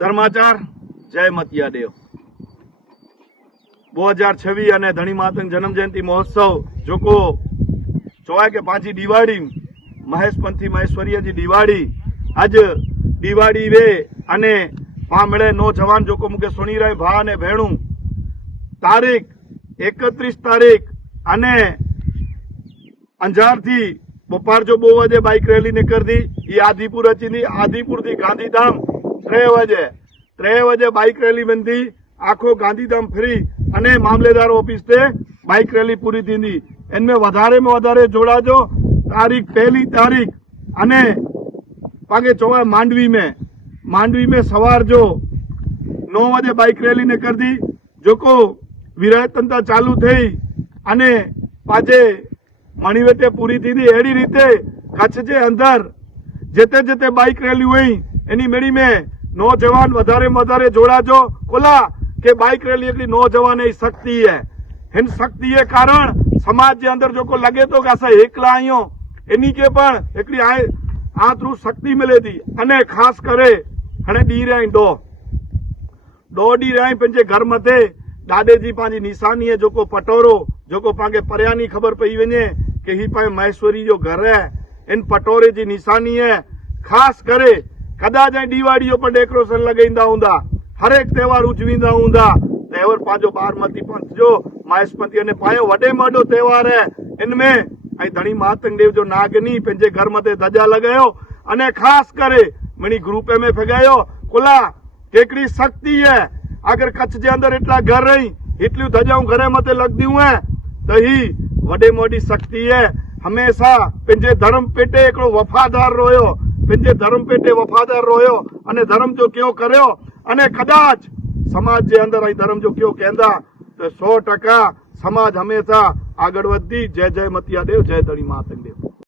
धर्माचार जय मतिया देव 2026 અને ધણી માતંગ જન્મ જયંતિ મહોત્સવ જોકો જોવાય કે પાછી દિવાળી મહેશપંથી મહેશ્વરીય દિવાળી આજ દિવાળી વે અને પામળે નોજવાન જોકો મુકે સુણી રહે ભા અને ભેણું તારીખ 31 તારીખ અને અંજાર થી બપાર જો 2 વાગે બાઇક રેલી નીકળ दी ये आदिपुर अची थी आदिपुर थी गांधीधाम 3 वाजे बाइक रैली बंदी आखो गांधीधाम फ्री अने मामलेदार ऑफिस से बाइक रैली पूरी थी इनमें वधारे में वधारे जोड़ाजो तारीख 1 तारीख अने पागे चौवा मांडवी में सवार जो 9 वाजे बाइक रैली ने कर दी जो को विरायत तंत्र चालू थी अने पाजे मणिवेटे पूरी थी एड़ी रीते कच्छ जे अंदर जेते जेते बाइक रैली हुई एनी मेड़ी में नौजवान वधारे में वधारे जोड़ाजो कोला के बाइक रैली एकली नौजवान शक्ति है इन शक्ति के कारण समाज के अंदर जो को लगे तो कि असा एकला आयो एनी के पण एकली आ थ्रू शक्ति मिले थी अने खास करे हणे डी रही दो डी रही पंजे घर मथे दादे जी पांजी निशानी है जो को पटोरो जो को पांगे पर्यानी खबर पई वने कि ही पाए महेश्वरी जो घर है इन पटोरे की निशानी है खास करे कदाच दिवाड़ीओ पर डेकोरेशन लगाईंदा हुंदा हर एक त्योहार उजवींदा हुंदा तहेवर पांजो बारमती पंथ जो महेशपंथी ने पायो वडे में वडो त्योहार है इनमें आई धणी मातंग देव जो नागनी पंजे घर मथे ध्वजा लगायो अने खास करे मणी ग्रुप में फगायो कुला केकड़ी शक्ति है अगर कच्छ के अंदर इतना घर रही इतली ध्वजाओं घरे मथे लगती है तो ही वडे में वडी शक्ति है हमेशा पंजे धर्म पेटे एकड़ो वफादार रोयो पंजे धर्म पेटे वफादार रोयो अने धर्म जो क्यों कर्यो अने कदाच समाज के अंदर धर्म जो क्यों कहंदा तो 100% समाज हमेशा आगळ वधती जय जय मतिया देव जय धणी मातंग देव।